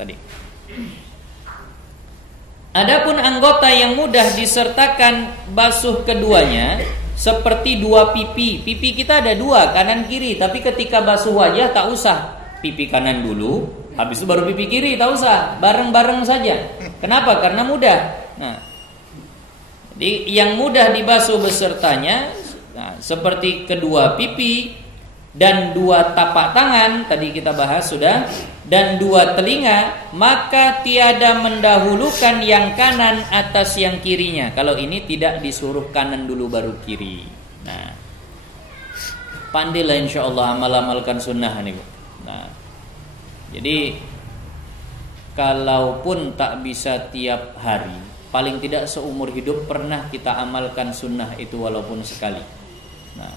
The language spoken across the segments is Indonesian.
tadi. Adapun anggota yang mudah disertakan basuh keduanya seperti dua pipi. Pipi kita ada dua, kanan kiri, tapi ketika basuh wajah tak usah pipi kanan dulu, habis itu baru pipi kiri, tak usah, bareng-bareng saja. Kenapa? Karena mudah. Nah, jadi yang mudah dibasuh besertanya seperti kedua pipi dan dua tapak tangan, tadi kita bahas sudah, dan dua telinga, maka tiada mendahulukan yang kanan atas yang kirinya. Kalau ini tidak disuruh kanan dulu baru kiri. Nah, pandailah insyaallah amal-amalkan sunnah nih. Nah, jadi kalaupun tak bisa tiap hari, paling tidak seumur hidup pernah kita amalkan sunnah itu walaupun sekali. Nah,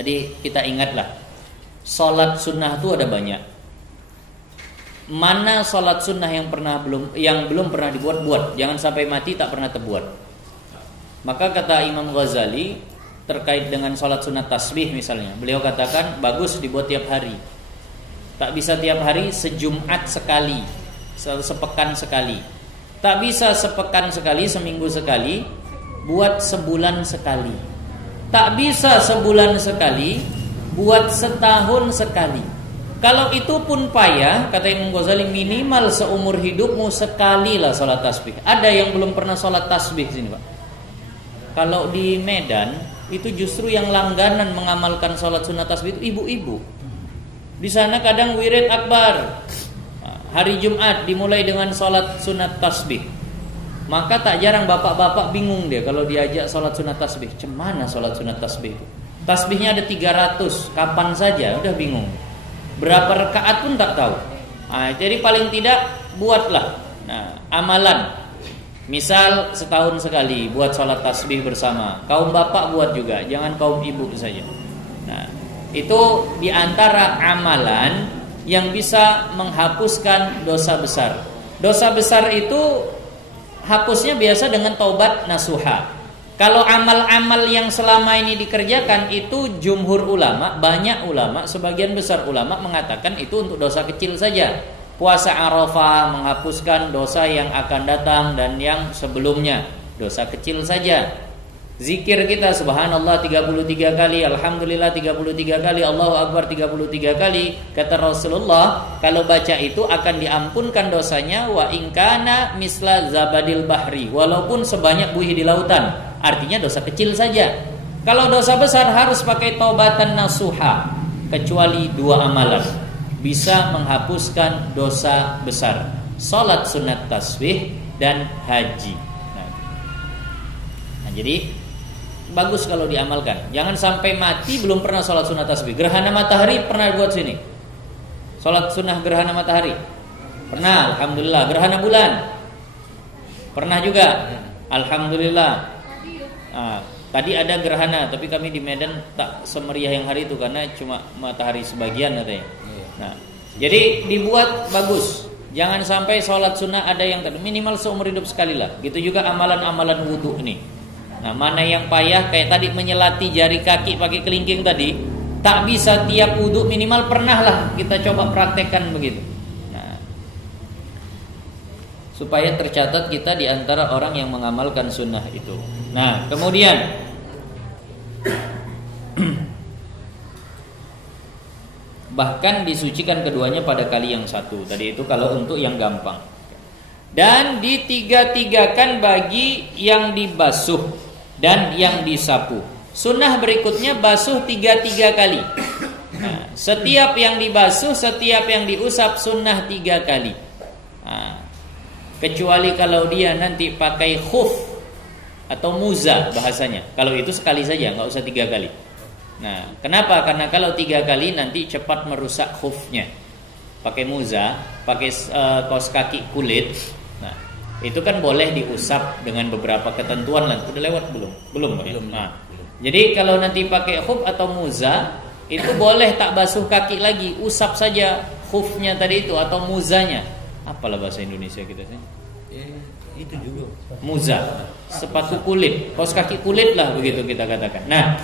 jadi kita ingatlah, sholat sunnah itu ada banyak. Mana sholat sunnah yang belum pernah dibuat-buat, jangan sampai mati tak pernah terbuat. Maka kata Imam Ghazali terkait dengan sholat sunnah tasbih misalnya, beliau katakan bagus dibuat tiap hari. Tak bisa tiap hari, sejumat sekali, sepekan sekali. Tak bisa sepekan sekali, seminggu sekali, buat sebulan sekali. Tak bisa sebulan sekali, buat setahun sekali. Kalau itu pun payah, kata Imam Ghazali, minimal seumur hidupmu sekali lah sholat tasbih. Ada yang belum pernah sholat tasbih sini Pak. Kalau di Medan itu justru yang langganan mengamalkan sholat sunat tasbih itu ibu-ibu. Di sana kadang wirid akbar, hari Jumat dimulai dengan sholat sunat tasbih. Maka tak jarang bapak-bapak bingung dia kalau diajak sholat sunat tasbih. Cemana sholat sunat tasbih itu? Tasbihnya ada 300, kapan saja, udah bingung. Berapa rakaat pun tak tahu. Jadi paling tidak buatlah amalan. Misal setahun sekali buat sholat tasbih bersama. Kaum bapak buat juga, jangan kaum ibu saja. Nah, itu diantara amalan yang bisa menghapuskan dosa besar. Dosa besar itu hapusnya biasa dengan taubat nasuha. Kalau amal-amal yang selama ini dikerjakan itu jumhur ulama, banyak ulama, sebagian besar ulama mengatakan itu untuk dosa kecil saja. Puasa Arafah menghapuskan dosa yang akan datang dan yang sebelumnya, dosa kecil saja. Zikir kita subhanallah 33 kali, alhamdulillah 33 kali, Allahu akbar 33 kali, kata Rasulullah, kalau baca itu akan diampunkan dosanya wa in kana misla zabadil bahri, walaupun sebanyak buih di lautan. Artinya dosa kecil saja. Kalau dosa besar harus pakai taubatan nasuha, kecuali dua amalan bisa menghapuskan dosa besar: salat sunat tasbih dan haji. Nah, jadi bagus kalau diamalkan. Jangan sampai mati belum pernah salat sunat tasbih. Gerhana matahari pernah buat sini? Salat sunnah gerhana matahari? Pernah, alhamdulillah. Gerhana bulan? Pernah juga, alhamdulillah. Tadi ada gerhana, tapi kami di Medan tak semeriah yang hari itu karena cuma matahari sebagian katanya. Nah, jadi dibuat bagus. Jangan sampai sholat sunnah ada yang minimal seumur hidup sekali lah. Gitu juga amalan-amalan wudhu ini. Nah, mana yang payah kayak tadi menyelati jari kaki pakai kelingking tadi, tak bisa tiap wudhu, minimal pernah lah kita coba praktekkan begitu. Nah, supaya tercatat kita di antara orang yang mengamalkan sunnah itu. Nah, kemudian bahkan disucikan keduanya pada kali yang satu. Tadi itu kalau untuk yang gampang. Dan ditiga-tigakan bagi yang dibasuh dan yang disapu. Sunnah berikutnya basuh 3 kali. Nah, setiap yang dibasuh, setiap yang diusap sunnah 3 kali. Nah, kecuali kalau dia nanti pakai khuf atau muza bahasanya. Kalau itu sekali saja, nggak usah 3 kali. Nah, kenapa? Karena kalau 3 kali nanti cepat merusak khufnya. Pakai muza, pakai kaos kaki kulit. Nah, itu kan boleh diusap dengan beberapa ketentuan lah. Udah lewat belum? Belum. Nah, jadi kalau nanti pakai khuf atau muza, itu boleh tak basuh kaki lagi, usap saja khufnya tadi itu atau muzanya. Apalah bahasa Indonesia kita sih? Itu juga muza, sepatu kulit, kaos kaki kulit lah begitu kita katakan. Nah,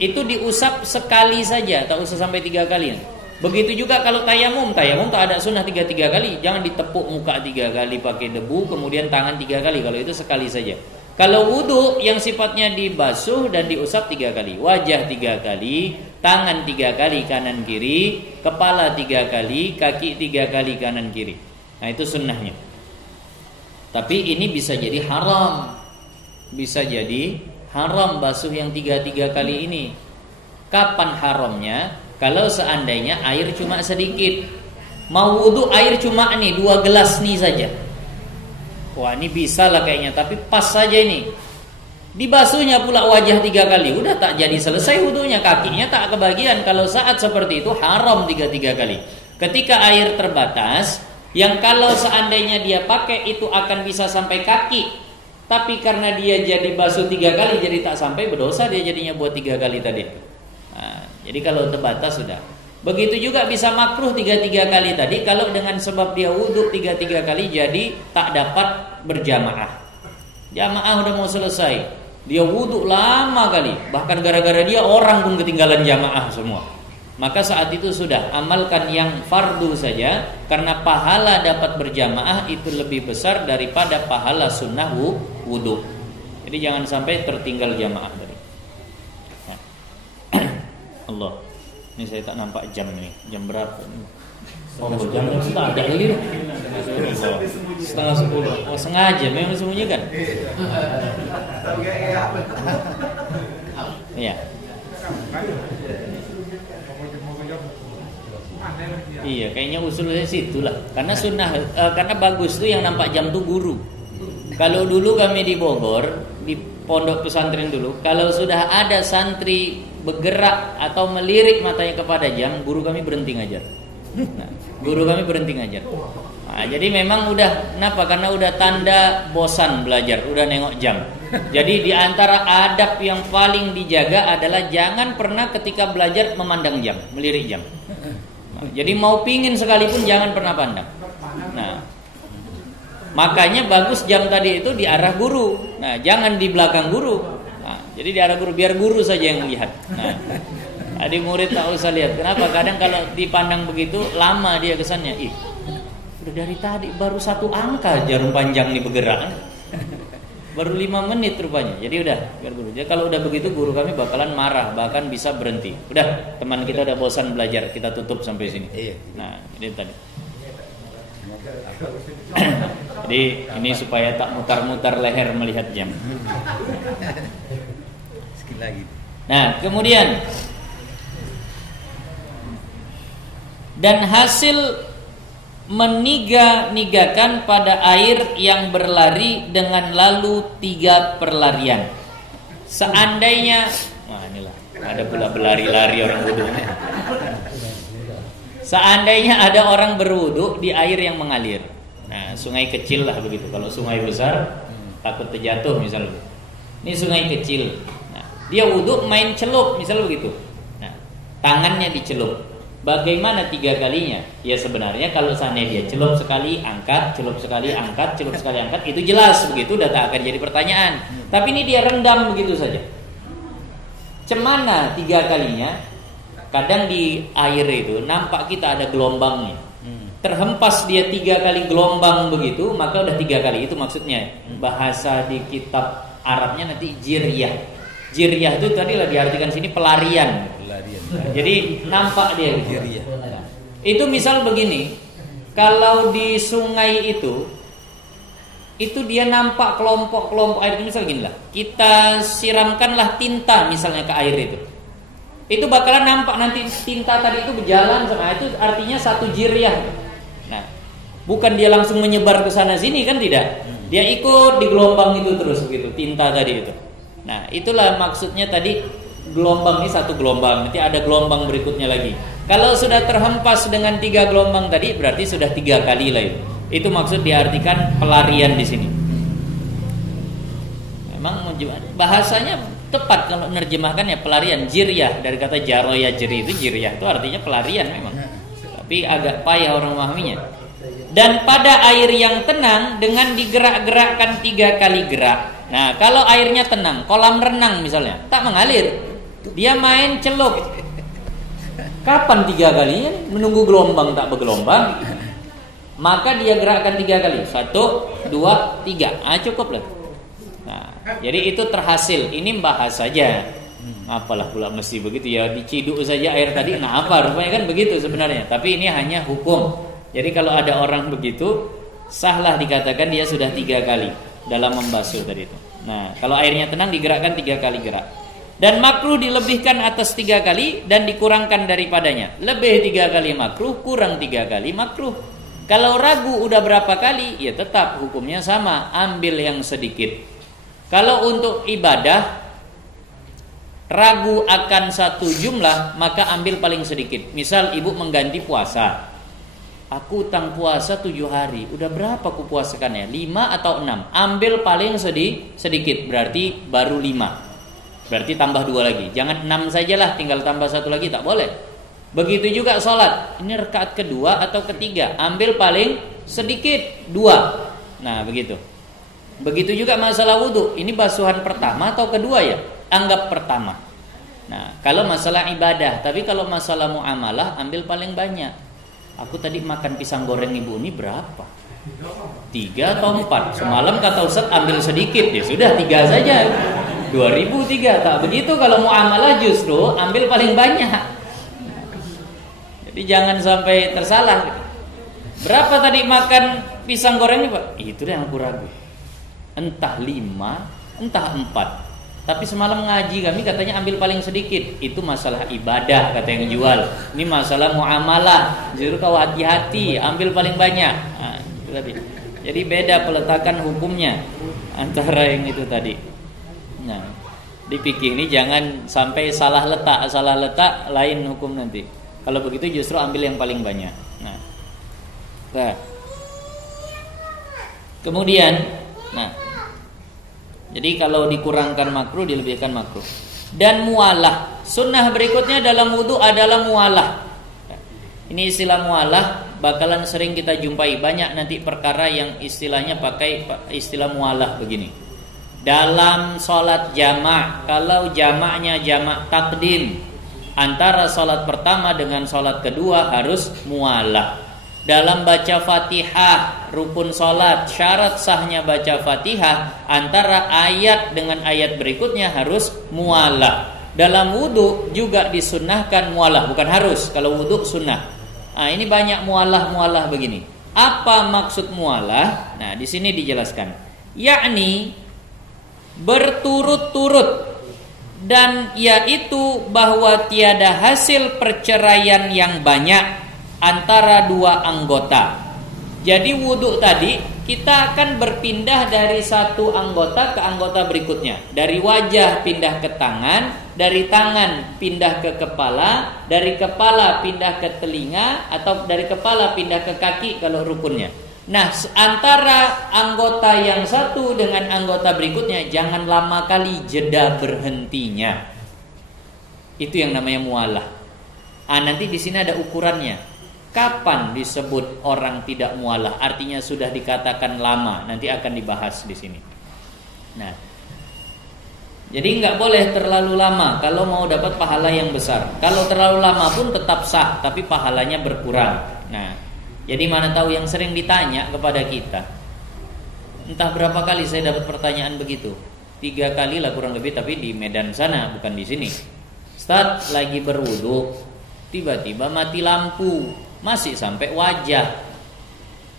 itu diusap sekali saja, tak usah sampai 3 kali. Begitu juga kalau tayamum tak ada sunnah 3 kali. Jangan ditepuk muka 3 kali pakai debu, kemudian tangan 3 kali. Kalau itu sekali saja. Kalau wudu yang sifatnya dibasuh dan diusap 3 kali, wajah 3 kali, tangan 3 kali kanan kiri, kepala 3 kali, kaki 3 kali kanan kiri. Nah itu sunnahnya. Tapi ini bisa jadi haram. Bisa jadi haram basuh yang 3 kali ini. Kapan haramnya? Kalau seandainya air cuma sedikit. Mau wudu air cuma nih 2 gelas nih saja. Wah ini bisa lah kayaknya, tapi pas saja ini. Dibasuhnya pula wajah 3 kali, udah tak jadi selesai wudunya, kakinya tak kebagian. Kalau saat seperti itu haram 3 kali. Ketika air terbatas, yang kalau seandainya dia pakai itu akan bisa sampai kaki, tapi karena dia jadi basuh 3 kali jadi tak sampai, berdosa dia jadinya buat 3 kali tadi. Nah, jadi kalau terbatas sudah. Begitu juga bisa makruh 3 kali tadi kalau dengan sebab dia wudhu 3 kali jadi tak dapat berjamaah. Jamaah udah mau selesai, dia wudhu lama kali, bahkan gara-gara dia orang pun ketinggalan jamaah semua. Maka saat itu sudah amalkan yang fardu saja, karena pahala dapat berjamaah itu lebih besar daripada pahala sunnah wudhu. Jadi jangan sampai tertinggal jamaah tadi. Nah. Allah. Ini saya tak nampak jam nih. Jam berapa? Oh, jam tak ada lagi. Setengah 10. Oh, sengaja memang disembunyikan. Iya. Iya, kayaknya usulnya situlah. Karena sunnah, karena bagus tuh yang nampak jam tuh guru. Kalau dulu kami di Bogor, di pondok pesantren dulu, kalau sudah ada santri bergerak atau melirik matanya kepada jam, guru kami berhenti ngajar. Nah, guru kami berhenti ngajar. Nah, jadi memang udah kenapa? Karena udah tanda bosan belajar, udah nengok jam. Jadi di antara adab yang paling dijaga adalah jangan pernah ketika belajar memandang jam, melirik jam. Nah, jadi mau pingin sekalipun jangan pernah pandang. Nah, makanya bagus jam tadi itu di arah guru. Nah, jangan di belakang guru. Jadi di arah guru, biar guru saja yang lihat. Nah, adik murid tak usah lihat. Kenapa? Kadang kalau dipandang begitu lama dia kesannya. Ih, udah dari tadi baru 1 angka jarum panjang nih bergerak. Baru 5 menit rupanya. Jadi udah biar guru. Jadi kalau udah begitu guru kami bakalan marah, bahkan bisa berhenti. Udah, teman kita udah bosan belajar, kita tutup sampai sini. Nah, ini tadi. Jadi ini supaya tak mutar-mutar leher melihat jam. Nah, kemudian dan hasil meniga-nigakan pada air yang berlari dengan lalu 3 perlarian. Seandainya, wah inilah ada pula berlari-lari orang wudu. Seandainya ada orang berwudu di air yang mengalir. Nah, sungai kecil lah begitu. Kalau sungai besar takut terjatuh misalnya. Ini sungai kecil. Nah, dia wudu main celup misalnya begitu. Nah, tangannya dicelup. Bagaimana 3 kalinya? Ya sebenarnya kalau seandainya dia celup sekali, angkat, celup sekali, angkat, celup sekali, angkat, itu jelas begitu, udah tak akan jadi pertanyaan. Tapi ini dia rendam begitu saja. Cemana 3 kalinya? Kadang di air itu nampak kita ada gelombangnya. Terhempas dia 3 kali gelombang begitu, maka udah 3 kali. Itu maksudnya. Bahasa di kitab Arabnya nanti jiryah. Jiryah itu tadi lah diartikan sini pelarian. Jadi nampak dia gitu. Itu misal begini, kalau di sungai itu dia nampak kelompok-kelompok air. Misal gini lah, kita siramkanlah tinta misalnya ke air itu bakalan nampak nanti tinta tadi itu berjalan sama itu, artinya satu jiryah. Nah, bukan dia langsung menyebar ke sana sini kan, tidak. Dia ikut di gelombang itu terus begitu, tinta tadi itu. Nah, itulah maksudnya tadi gelombang ini satu gelombang, nanti ada gelombang berikutnya lagi. Kalau sudah terhempas dengan 3 gelombang tadi, berarti sudah 3 kali lah itu. Itu maksud diartikan pelarian di sini. Memang bahasanya tepat kalau menerjemahkan ya pelarian, jiryah dari kata jaroya jeri, itu jiryah itu artinya pelarian memang. Tapi agak payah orang memahaminya. Dan pada air yang tenang dengan digerak-gerakkan 3 kali gerak. Nah, kalau airnya tenang, kolam renang misalnya, tak mengalir. Dia main celup. Kapan 3 kalinya? Menunggu gelombang tak bergelombang. Maka dia gerakkan 3 kali. 1, 2, 3. Cukup lah. Nah, jadi itu terhasil. Ini bahas saja. Apalah pula mesti begitu ya, diciduk saja air tadi. Nah apa rupanya kan begitu sebenarnya. Tapi ini hanya hukum. Jadi kalau ada orang begitu, sahlah dikatakan dia sudah 3 kali dalam membasuh tadi itu. Nah kalau airnya tenang digerakkan 3 kali gerak. Dan makruh dilebihkan atas 3 kali dan dikurangkan daripadanya. Lebih 3 kali makruh, kurang 3 kali makruh. Kalau ragu udah berapa kali, ya tetap hukumnya sama, ambil yang sedikit. Kalau untuk ibadah ragu akan satu jumlah, maka ambil paling sedikit. Misal ibu mengganti puasa, aku utang puasa 7 hari, udah berapa ku puasakannya? 5 atau 6? Ambil paling sedikit, berarti baru 5. Berarti tambah 2 lagi. Jangan 6 sajalah, tinggal tambah 1 lagi, tak boleh. Begitu juga sholat. Ini rakaat kedua atau ketiga, ambil paling sedikit 2. Nah begitu. Begitu juga masalah wudhu. Ini basuhan pertama atau kedua ya? Anggap pertama. Nah kalau masalah ibadah. Tapi kalau masalah muamalah, ambil paling banyak. Aku tadi makan pisang goreng ibu ini berapa? 3 atau 4? Semalam kata Ustaz ambil sedikit. Ya sudah 3 saja, 2003. Tak begitu kalau muamalah, justru ambil paling banyak. Jadi jangan sampai tersalah. Berapa tadi makan pisang goreng ini Pak? Itu yang aku ragu. Entah 5, entah 4. Tapi semalam ngaji kami katanya ambil paling sedikit. Itu masalah ibadah kata yang jual. Ini masalah muamalah. Justru kau hati-hati, ambil paling banyak. Nah, itu tadi. Jadi beda peletakan hukumnya antara yang itu tadi. Nah, di fikih ini jangan sampai salah letak lain hukum nanti. Kalau begitu justru ambil yang paling banyak. Nah. Kemudian, jadi kalau dikurangkan makruh, dilebihkan makruh. Dan mualah. Sunnah berikutnya dalam wudu adalah mualah. Ini istilah mualah bakalan sering kita jumpai. Banyak nanti perkara yang istilahnya pakai istilah mualah begini. Dalam sholat jamak, kalau jamaknya jamak takdim, antara sholat pertama dengan sholat kedua harus mualah. Dalam baca Fatihah, rukun sholat, syarat sahnya baca Fatihah, antara ayat dengan ayat berikutnya harus mualah. Dalam wudu juga disunnahkan mualah, bukan harus. Kalau wudu sunnah. Nah, ini banyak mualah begini. Apa maksud mualah? Nah, di sini dijelaskan. Yakni berturut-turut, dan yaitu bahwa tiada hasil perceraian yang banyak antara 2 anggota. Jadi wudhu tadi kita akan berpindah dari satu anggota ke anggota berikutnya. Dari wajah pindah ke tangan, dari tangan pindah ke kepala, dari kepala pindah ke telinga, atau dari kepala pindah ke kaki kalau rukunnya. Nah, antara anggota yang satu dengan anggota berikutnya jangan lama kali jeda berhentinya. Itu yang namanya mualah. Nanti di sini ada ukurannya. Kapan disebut orang tidak mualah? Artinya sudah dikatakan lama. Nanti akan dibahas di sini. Nah, jadi nggak boleh terlalu lama kalau mau dapat pahala yang besar. Kalau terlalu lama pun tetap sah, tapi pahalanya berkurang. Nah, jadi mana tahu yang sering ditanya kepada kita. Entah berapa kali saya dapat pertanyaan begitu. 3 kali lah kurang lebih, tapi di Medan sana, bukan di sini. Ustaz lagi berwudu, tiba-tiba mati lampu, masih sampai wajah.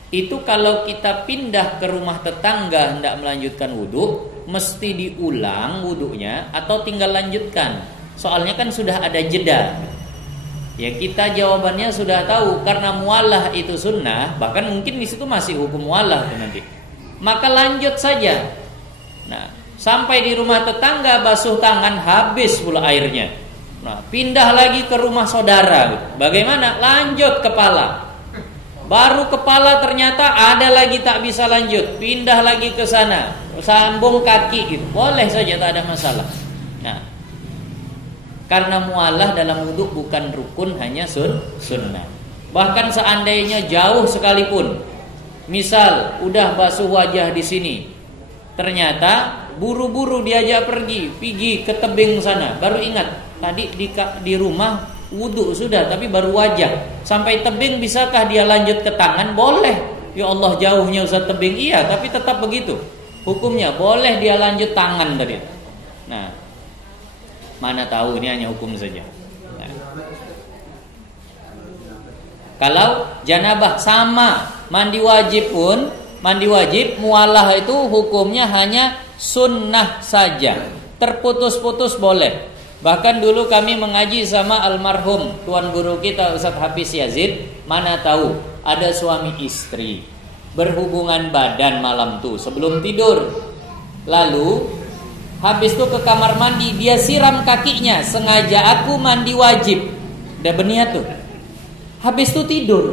Itu kalau kita pindah ke rumah tetangga hendak melanjutkan wudu, mesti diulang wudunya atau tinggal lanjutkan. Soalnya kan sudah ada jeda. Ya kita jawabannya sudah tahu, karena mualah itu sunnah, bahkan mungkin di situ masih hukum mualah nanti. Maka lanjut saja. Nah, sampai di rumah tetangga basuh tangan, habis pula airnya. Nah, pindah lagi ke rumah saudara. Bagaimana? Lanjut kepala. Baru kepala ternyata ada lagi tak bisa lanjut, pindah lagi ke sana, sambung kaki gitu. Boleh saja, tak ada masalah. Nah, karena mualah dalam wudu bukan rukun, hanya sunnah. Bahkan seandainya jauh sekalipun, misal udah basuh wajah di sini, ternyata buru-buru diajak pergi ke tebing sana, baru ingat tadi di rumah Wudu sudah, tapi baru wajah. Sampai tebing bisakah dia lanjut ke tangan? Boleh. Ya Allah, jauhnya Ustaz tebing, iya, tapi tetap begitu hukumnya. Boleh dia lanjut tangan tadi. Nah, mana tahu, ini hanya hukum saja. Nah. Kalau janabah sama, mandi wajib pun, mandi wajib mualah itu hukumnya hanya sunnah saja. Terputus-putus boleh. Bahkan dulu kami mengaji sama almarhum tuan guru kita Ustaz Hafiz Yazid. Mana tahu ada suami istri berhubungan badan malam tuh sebelum tidur. Lalu habis itu ke kamar mandi, dia siram kakinya, sengaja aku mandi wajib. Udah berniat tuh. Habis itu tidur.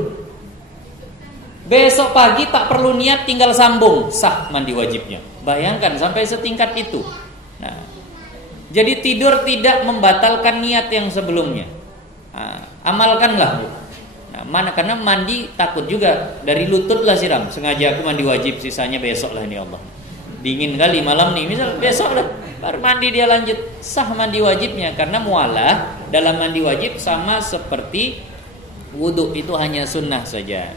Besok pagi tak perlu niat, tinggal sambung, sah mandi wajibnya. Bayangkan sampai setingkat itu. Nah, jadi tidur tidak membatalkan niat yang sebelumnya. Nah, amalkanlah. Nah, mana karena mandi takut juga dari lutut lah siram. Sengaja aku mandi wajib, sisanya besok lah ini Allah. Dingin kali malam nih, misal besok lah baru mandi dia lanjut, sah mandi wajibnya. Karena mualah dalam mandi wajib sama seperti wudu, itu hanya sunnah saja.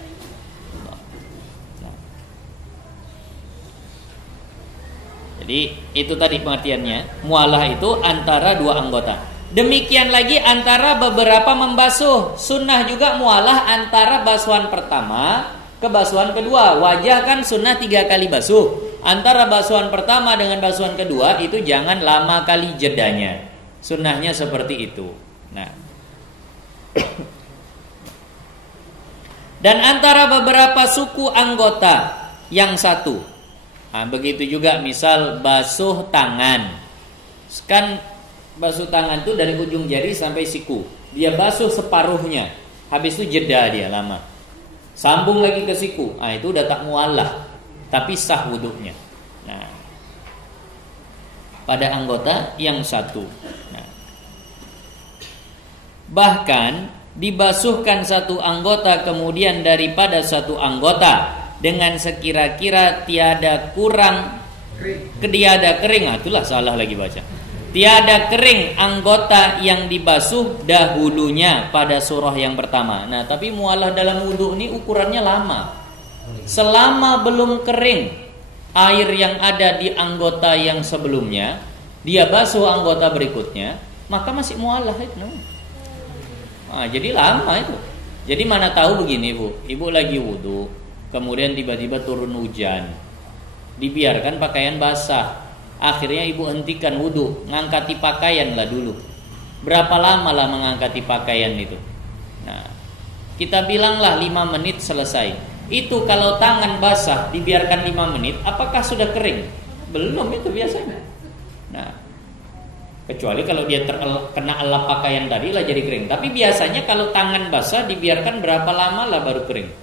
Jadi itu tadi pengertiannya. Mualah itu antara dua anggota. Demikian lagi antara beberapa membasuh. Sunnah juga mualah antara basuhan pertama ke basuhan kedua. Wajah kan sunnah 3 kali basuh. Antara basuhan pertama dengan basuhan kedua itu jangan lama kali jedanya. Sunnahnya seperti itu. Nah, dan antara beberapa suku anggota yang satu. Nah, begitu juga misal basuh tangan. Kan basuh tangan itu dari ujung jari sampai siku. Dia basuh separuhnya. Habis itu jeda dia lama. Sambung lagi ke siku. Nah, itu udah tak mualah, tapi sah wudunya. Nah, pada anggota yang satu. Nah, bahkan dibasuhkan satu anggota kemudian daripada satu anggota dengan sekira-kira tiada kering, itulah salah lagi baca. Tiada kering anggota yang dibasuh dahulunya pada surah yang pertama. Nah, tapi mualah dalam wudu ini ukurannya lama. Selama belum kering air yang ada di anggota yang sebelumnya, dia basuh anggota berikutnya, maka masih mualah itu. Nah, jadi lama itu. Jadi mana tahu begini, Bu. Ibu lagi wudu, kemudian tiba-tiba turun hujan, dibiarkan pakaian basah. Akhirnya ibu hentikan wudu, ngangkati pakaian lah dulu. Berapa lama lah mengangkati pakaian itu? Nah, kita bilanglah 5 menit selesai. Itu kalau tangan basah dibiarkan 5 menit, apakah sudah kering? Belum itu biasanya. Nah, kecuali kalau dia kena elap pakaian tadi lah jadi kering. Tapi biasanya kalau tangan basah dibiarkan berapa lama lah baru kering?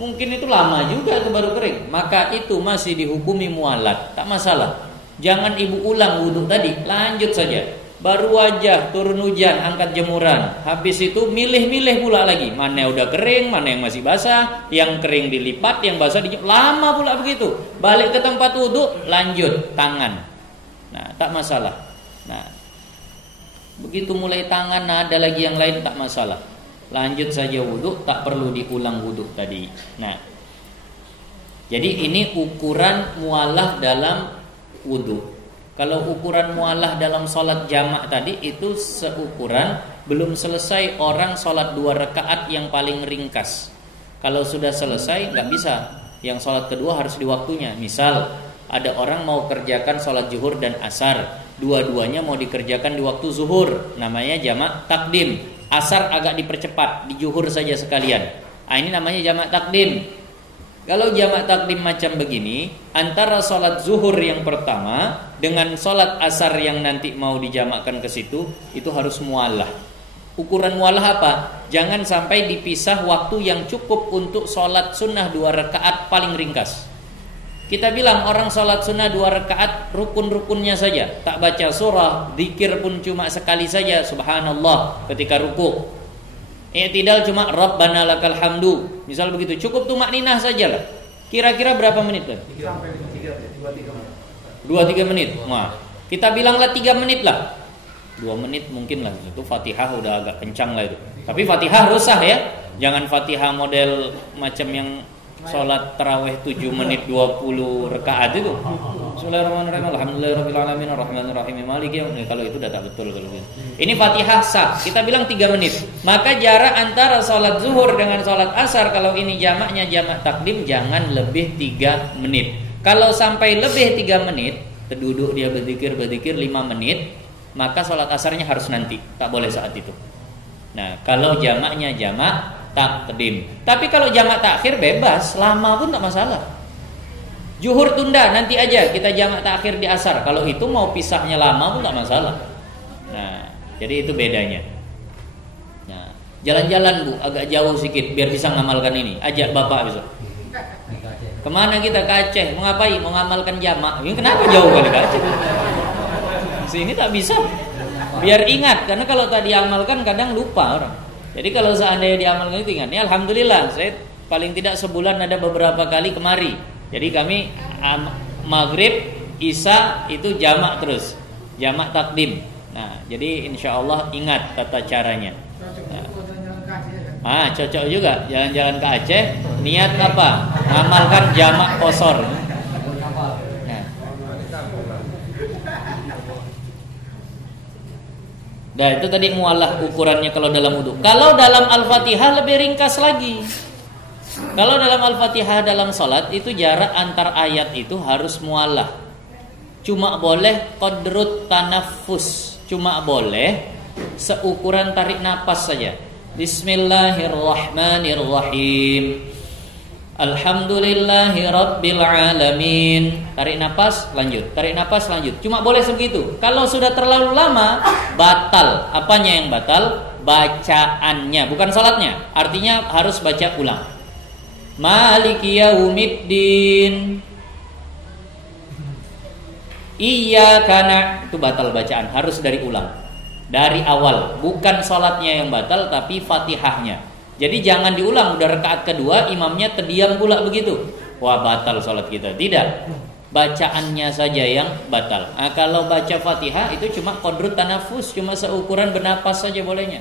Mungkin itu lama juga itu baru kering. Maka itu masih dihukumi mualat, tak masalah. Jangan ibu ulang wudu tadi, lanjut saja. Baru wajah, turun hujan, angkat jemuran. Habis itu milih-milih pula lagi. Mana yang udah kering, mana yang masih basah. Yang kering dilipat, yang basah lama pula begitu. Balik ke tempat wudu, lanjut tangan. Nah, tak masalah. Nah, begitu mulai tangan, nah ada lagi yang lain, tak masalah. Lanjut saja wudu, tak perlu diulang wudu tadi. Nah, jadi ini ukuran mualah dalam wudu. Kalau ukuran mualah dalam sholat jamak tadi itu seukuran belum selesai orang sholat 2 rakaat yang paling ringkas. Kalau sudah selesai nggak bisa. Yang sholat kedua harus di waktunya. Misal ada orang mau kerjakan sholat zuhur dan asar, dua-duanya mau dikerjakan di waktu zuhur, namanya jamak takdim. Asar agak dipercepat, di zuhur saja sekalian. Nah, ini namanya jamak takdim. Kalau jamak takdim macam begini, antara sholat zuhur yang pertama dengan sholat asar yang nanti mau dijamakkan ke situ, itu harus mualah. Ukuran mualah apa? Jangan sampai dipisah waktu yang cukup untuk sholat sunnah 2 rakaat paling ringkas. Kita bilang orang sholat sunnah 2 rakaat rukun-rukunnya saja, tak baca surah, zikir pun cuma sekali saja, subhanallah ketika ruku. I'tidal cuma rabbana lakal hamdu. Misal begitu, cukup tumakninah sajalah. Kira-kira berapa menit lah? 2-3 menit. Nah, kita bilanglah 3 menit lah. 2 menit mungkin lah. Itu Fatihah udah agak kencang lah itu. Tapi Fatihah rusah ya. Jangan Fatihah model macam yang sholat tarawih 7 menit 20 rakaat itu. Bismillahirrahmanirrahim. Alhamdulillahirabbil alamin arrahmanirrahim maliki yaumiddin. Kalau itu udah tak betul kalau gitu. Ini Fatihah sah. Kita bilang 3 menit. Maka jarak antara sholat zuhur dengan sholat asar kalau ini jamaknya jamak takdim jangan lebih 3 menit. Kalau sampai lebih 3 menit, duduk dia berzikir 5 menit, maka sholat asarnya harus nanti, tak boleh saat itu. Nah, kalau jamaknya jamak takdim. Tapi kalau jamak takhir bebas, lama pun tak masalah. Zuhur tunda nanti aja, kita jamak takhir di asar. Kalau itu mau pisahnya lama pun tak masalah. Nah, jadi itu bedanya. Nah, jalan-jalan Bu, agak jauh sedikit biar bisa ngamalkan ini. Ajak bapak besok. Kemana kita? Ke Aceh. Mau ngapain? Mau ngamalkan jamak. Ini kenapa jauh kali ke Aceh? Sini tak bisa. Biar ingat, karena kalau tak diamalkan kadang lupa orang. Jadi kalau seandainya diamalkan itu ingat. Ini alhamdulillah, saya paling tidak sebulan ada beberapa kali kemari. Jadi kami maghrib, isya itu jamak terus, jamak takdim. Nah, jadi insya Allah ingat tata caranya. Nah, cocok juga jalan-jalan ke Aceh. Niat apa? Ngamalkan jamak qosor. Nah, itu tadi mualah ukurannya kalau dalam wudu. Kalau dalam Al-Fatihah lebih ringkas lagi. Kalau dalam Al-Fatihah dalam salat itu jarak antar ayat itu harus mualah. Cuma boleh qadrut tanaffus. Cuma boleh seukuran tarik napas saja. Bismillahirrahmanirrahim. Alhamdulillahi rabbil alamin. Tarik napas, lanjut. Tarik napas, lanjut. Cuma boleh segitu. Kalau sudah terlalu lama, batal. Apanya yang batal? Bacaannya, bukan salatnya. Artinya harus baca ulang. Maliki yaumiddin. Iyyaka na'budu. Itu batal bacaan, harus dari ulang. Dari awal, bukan salatnya yang batal tapi Fatihahnya. Jadi jangan diulang, udah rakaat kedua imamnya terdiam pula begitu. Wah, batal salat kita. Tidak. Bacaannya saja yang batal. Nah, kalau baca Fatihah itu cuma qadrut tanafus, cuma seukuran bernapas saja bolehnya.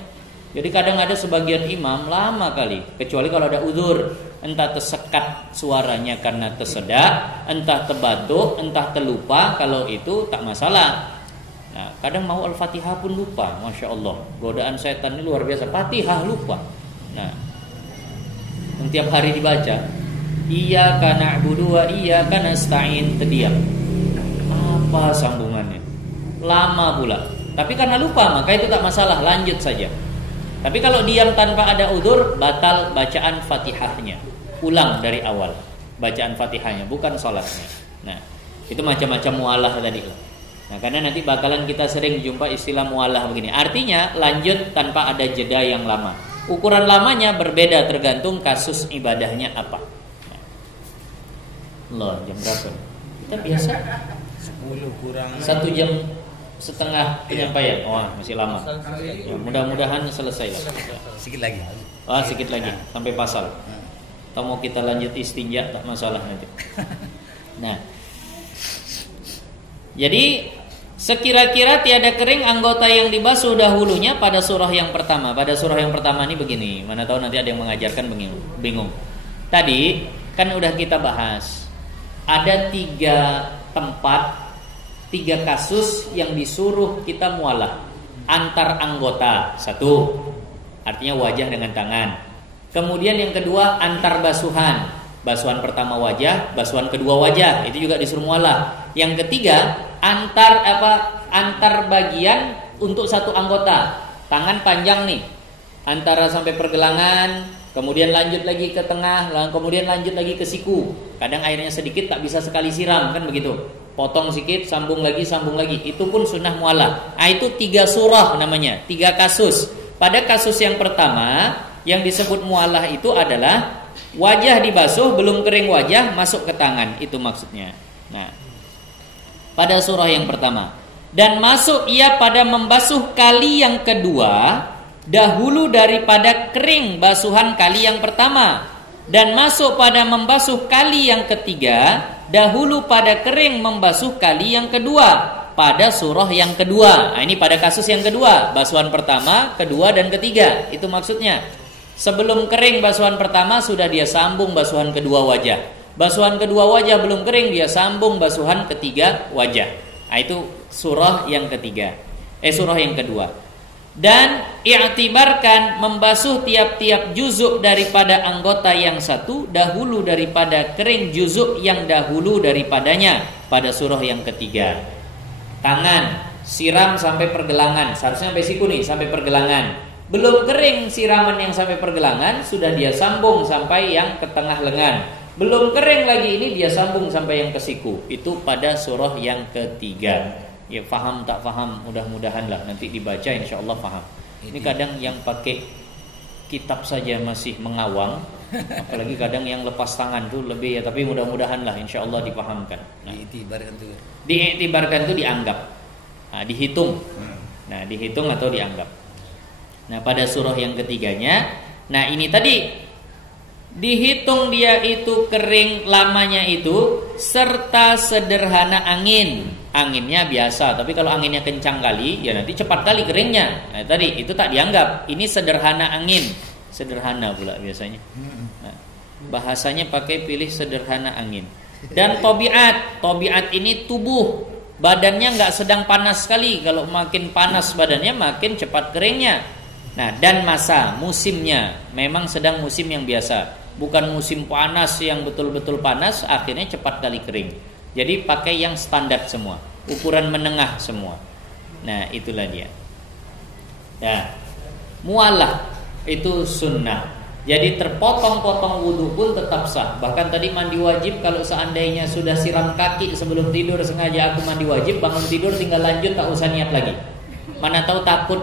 Jadi kadang ada sebagian imam lama kali, kecuali kalau ada uzur, entah tersekat suaranya karena tersedak, entah terbatuk, entah terlupa, kalau itu tak masalah. Nah, kadang mau Al-Fatihah pun lupa, Masya Allah. Godaan setan ini luar biasa. Fatihah lupa. Nah, tiap hari dibaca Iyyaka na'budu wa iyyaka nasta'in, terdiam. Apa sambungannya? Lama pula. Tapi karena lupa maka itu tak masalah, lanjut saja. Tapi kalau diam tanpa ada udzur, batal bacaan Fatihahnya. Ulang dari awal bacaan Fatihahnya, bukan salatnya. Nah, itu macam-macam mualah tadi. Nah, karena nanti bakalan kita sering jumpa istilah mualah begini. Artinya lanjut tanpa ada jeda yang lama. Ukuran lamanya berbeda tergantung kasus ibadahnya apa. Loh, jam berapa? Kita biasa 10 kurang 1 jam setengah penyampaian. Wah, masih lama. Ya, mudah-mudahan selesai lah. Sedikit lagi. Sedikit lagi sampai pasal. Atau mau kita lanjut istinja tak masalah nanti. Nah, jadi sekira-kira tiada kering anggota yang dibasuh dahulunya pada surah yang pertama. Pada surah yang pertama ini begini. Mana tahu nanti ada yang mengajarkan bingung. Tadi kan udah kita bahas. Ada 3 tempat, 3 kasus yang disuruh kita mualah antar anggota. 1, artinya wajah dengan tangan. Kemudian yang kedua antar basuhan. Basuhan pertama wajah, basuhan kedua wajah, itu juga disuruh mualah. Yang ketiga antar bagian untuk satu anggota. Tangan panjang nih, antara sampai pergelangan, kemudian lanjut lagi ke tengah, kemudian lanjut lagi ke siku. Kadang airnya sedikit tak bisa sekali siram, kan begitu. Potong sedikit, sambung lagi. Itu pun sunnah mualah. Nah, itu 3 surah namanya, 3 kasus. Pada kasus yang pertama yang disebut mualah itu adalah wajah dibasuh, belum kering wajah, masuk ke tangan. Itu maksudnya. Nah, pada surah yang pertama. Dan masuk ia pada membasuh kali yang kedua dahulu daripada kering basuhan kali yang pertama. Dan masuk pada membasuh kali yang ketiga dahulu pada kering membasuh kali yang kedua. pada surah yang kedua. Nah, ini pada kasus yang kedua, basuhan pertama, kedua dan ketiga. Itu maksudnya. Sebelum kering basuhan pertama sudah dia sambung basuhan kedua wajah. Basuhan kedua wajah belum kering, dia sambung basuhan ketiga wajah. Nah, itu surah yang ketiga. Surah yang kedua. Dan i'tibarkan membasuh tiap-tiap juzuk daripada anggota yang satu dahulu daripada kering juzuk yang dahulu daripadanya pada surah yang ketiga. Tangan siram sampai pergelangan, seharusnya sampai siku nih, sampai pergelangan. Belum kering siraman yang sampai pergelangan, sudah dia sambung sampai yang ke tengah lengan. Belum kering lagi, ini dia sambung sampai yang ke siku. Itu pada surah yang ketiga. Ya faham tak faham, mudah-mudahan lah nanti dibaca insyaallah faham. Ini kadang yang pakai kitab saja masih mengawang, apalagi kadang yang lepas tangan tuh lebih ya, tapi mudah-mudahan lah insyaallah dipahamkan. Nah, diiktibarkan tuh dianggap. Nah, dihitung. Nah, dihitung atau dianggap. Nah, pada surah yang ketiganya, nah ini tadi dihitung dia itu kering lamanya itu serta sederhana angin. Anginnya biasa, tapi kalau anginnya kencang kali, ya nanti cepat kali keringnya. Nah, tadi itu tak dianggap. Ini sederhana angin, sederhana pula biasanya. Nah, bahasanya pakai pilih sederhana angin. Dan tobiat ini tubuh, badannya nggak sedang panas sekali. Kalau makin panas badannya, makin cepat keringnya. Nah, dan masa musimnya memang sedang musim yang biasa, bukan musim panas yang betul-betul panas, akhirnya cepat kali kering. Jadi pakai yang standar semua, ukuran menengah semua. Nah, itulah dia. Ya, mualah itu sunnah. Jadi terpotong-potong wudhu pun tetap sah. Bahkan tadi mandi wajib, kalau seandainya sudah siram kaki sebelum tidur, sengaja aku mandi wajib, bangun tidur tinggal lanjut, tak usah niat lagi. Mana tahu takut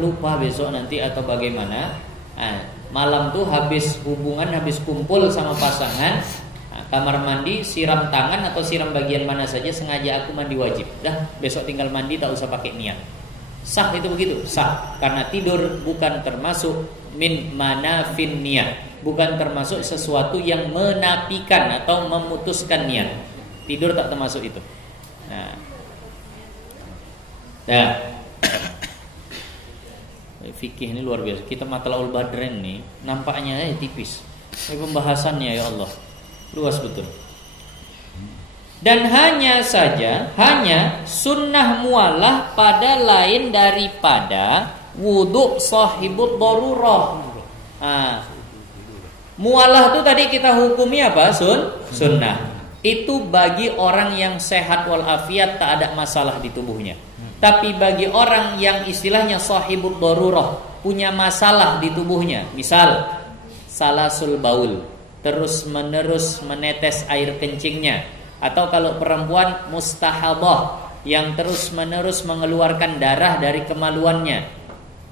lupa besok nanti atau bagaimana. Nah, malam tuh habis hubungan, habis kumpul sama pasangan, kamar mandi, siram tangan atau siram bagian mana saja, sengaja aku mandi wajib. Dah, besok tinggal mandi, tak usah pakai niat. Sah itu begitu, sah. Karena tidur bukan termasuk min manafin niat, bukan termasuk sesuatu yang menafikan atau memutuskan niat. Tidur tak termasuk itu. Nah, fikih ini luar biasa. Kita Matla'ul Badrain nih nampaknya tipis. Tapi pembahasannya ya Allah luas betul. Dan hanya sunnah mualah pada lain daripada wudhu sahibut darurah. Mualah itu tadi kita hukumi apa? Sunnah. Itu bagi orang yang sehat walafiat, tak ada masalah di tubuhnya. Tapi bagi orang yang istilahnya sahibut darurah, punya masalah di tubuhnya, misal salasul baul, terus menerus menetes air kencingnya, atau kalau perempuan mustahadah yang terus menerus mengeluarkan darah dari kemaluannya.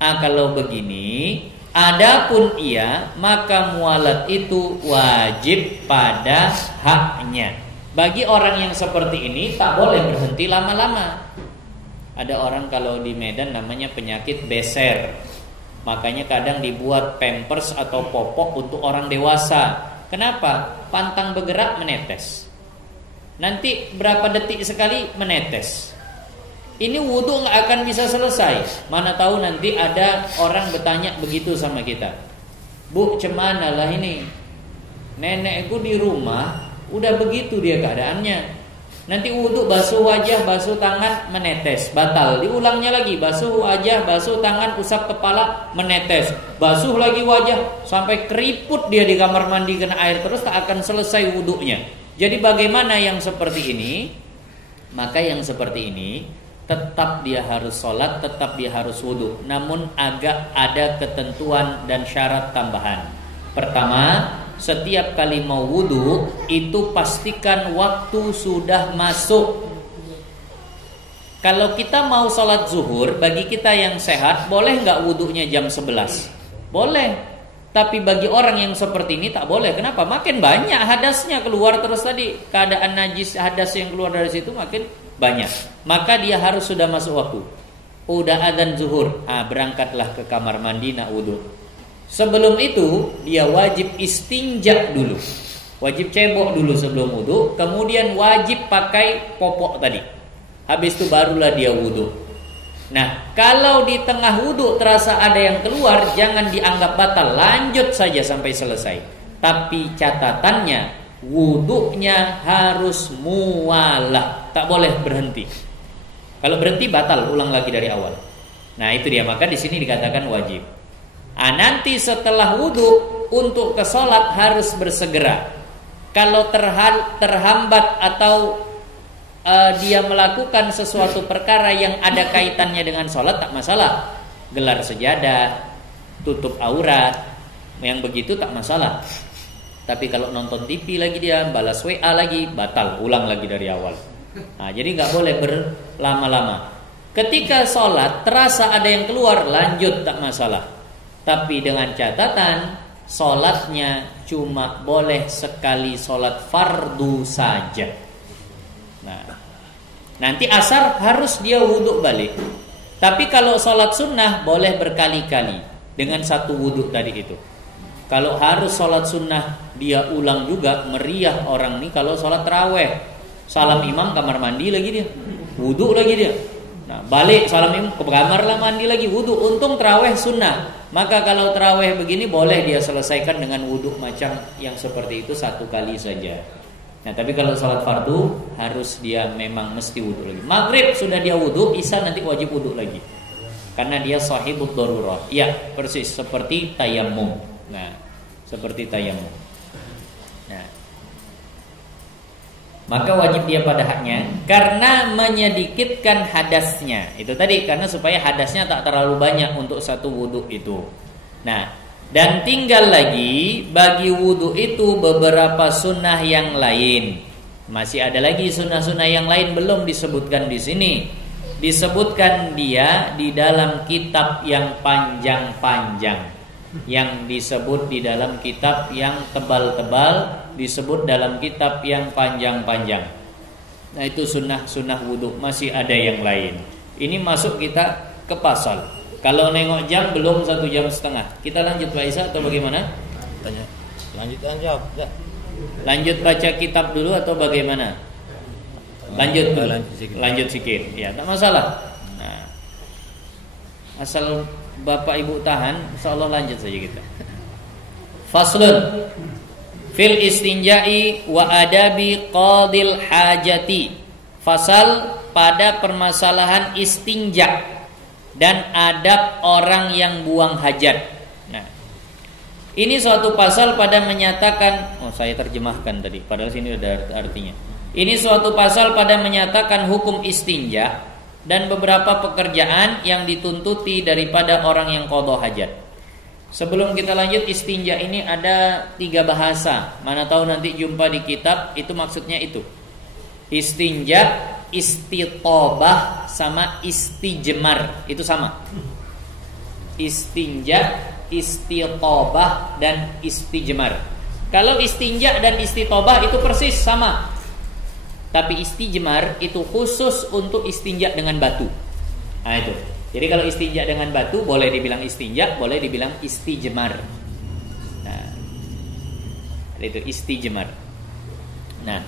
Kalau begini, adapun ia, maka mualat itu wajib pada haknya. Bagi orang yang seperti ini tak boleh berhenti lama-lama. Ada orang kalau di Medan namanya penyakit beser, makanya kadang dibuat pampers atau popok untuk orang dewasa. Kenapa? Pantang bergerak menetes. Nanti berapa detik sekali menetes. Ini wudhu gak akan bisa selesai. Mana tahu nanti ada orang bertanya begitu sama kita, Bu, cemana lah ini, nenekku di rumah udah begitu dia keadaannya. Nanti wudhu basuh wajah, basuh tangan, menetes, batal. Diulangnya lagi, basuh wajah, basuh tangan, usap kepala, menetes. Basuh lagi wajah, sampai keriput dia di kamar mandi kena air terus, tak akan selesai wudhunya. Jadi bagaimana yang seperti ini? Maka yang seperti ini tetap dia harus sholat, tetap dia harus wudhu, namun agak ada ketentuan dan syarat tambahan. Pertama, setiap kali mau wudhu itu pastikan waktu sudah masuk. Kalau kita mau sholat zuhur, bagi kita yang sehat, boleh nggak wudhunya jam 11? Boleh. Tapi bagi orang yang seperti ini tak boleh. Kenapa? Makin banyak hadasnya keluar terus tadi. Keadaan najis hadas yang keluar dari situ makin banyak. Maka dia harus sudah masuk waktu. Udah adzan zuhur, berangkatlah ke kamar mandi nak wudhu. Sebelum itu dia wajib istinja dulu, wajib cebok dulu sebelum wudhu. Kemudian wajib pakai popok tadi. Habis itu barulah dia wudu. Nah, kalau di tengah wudu terasa ada yang keluar, jangan dianggap batal, lanjut saja sampai selesai. Tapi catatannya, wudunya harus muwalah, tak boleh berhenti. Kalau berhenti batal, ulang lagi dari awal. Nah, itu dia, maka di sini dikatakan wajib. Nanti setelah wudu untuk ke sholat harus bersegera. Kalau terhambat atau dia melakukan sesuatu perkara yang ada kaitannya dengan sholat, tak masalah. Gelar sejadah, tutup aurat, yang begitu tak masalah. Tapi kalau nonton TV lagi dia, balas WA lagi, batal, ulang lagi dari awal. Nah, jadi nggak boleh berlama-lama. Ketika sholat terasa ada yang keluar, lanjut, tak masalah. Tapi dengan catatan, sholatnya cuma boleh sekali sholat fardu saja. Nah, nanti asar harus dia wudhu balik. Tapi kalau sholat sunnah boleh berkali-kali dengan satu wudhu tadi itu. Kalau harus sholat sunnah dia ulang juga, meriah orang nih. Kalau sholat taraweh, salam imam kamar mandi lagi dia, wudhu lagi dia. Nah, balik salam imam ke kamar lah mandi lagi, wudhu. Untung taraweh sunnah. Maka kalau taraweh begini boleh dia selesaikan dengan wudhu macam yang seperti itu satu kali saja. Nah, tapi kalau sholat fardu harus dia memang mesti wudhu lagi. Maghrib sudah dia wudhu, isya nanti wajib wudhu lagi. Karena dia sahibut darurah. Iya, persis seperti tayamum. Nah, seperti tayamum. Nah, maka wajib dia pada haknya karena menyedikitkan hadasnya. Itu tadi, karena supaya hadasnya tak terlalu banyak untuk satu wudhu itu. Nah, dan tinggal lagi bagi wudhu itu beberapa sunnah yang lain. Masih ada lagi sunnah-sunnah yang lain belum disebutkan di sini. Disebutkan dia di dalam kitab yang panjang-panjang. Yang disebut di dalam kitab yang tebal-tebal, disebut dalam kitab yang panjang-panjang. Nah, itu sunnah-sunnah wudhu. Masih ada yang lain. Ini masuk kita ke pasal. Kalau nengok jam belum 1 jam setengah. Kita lanjut Pak Isa atau bagaimana? Tanya. Lanjut aja. Ya. Lanjut baca kitab dulu atau bagaimana? Lanjut dulu. Lanjut sikit. Ya, tak masalah. Nah, asal Bapak Ibu tahan, insyaallah lanjut saja kita. Faslun fil istinja'i wa adabi qadil hajati. Fasal pada permasalahan istinja dan adab orang yang buang hajat. Nah, ini suatu pasal pada menyatakan, saya terjemahkan tadi, padahal sini ada artinya. Ini suatu pasal pada menyatakan hukum istinja dan beberapa pekerjaan yang dituntuti daripada orang yang qadha hajat. Sebelum kita lanjut, istinja ini ada 3 bahasa. Mana tahu nanti jumpa di kitab, itu maksudnya itu. Istinja, istitobah sama istijmar, itu sama. Istinja, istitobah dan istijmar. Kalau istinja dan istitobah itu persis sama. Tapi istijmar itu khusus untuk istinja dengan batu. Nah, itu. Jadi kalau istinja dengan batu boleh dibilang istinja, boleh dibilang istijmar. Nah, itu istijmar. Nah,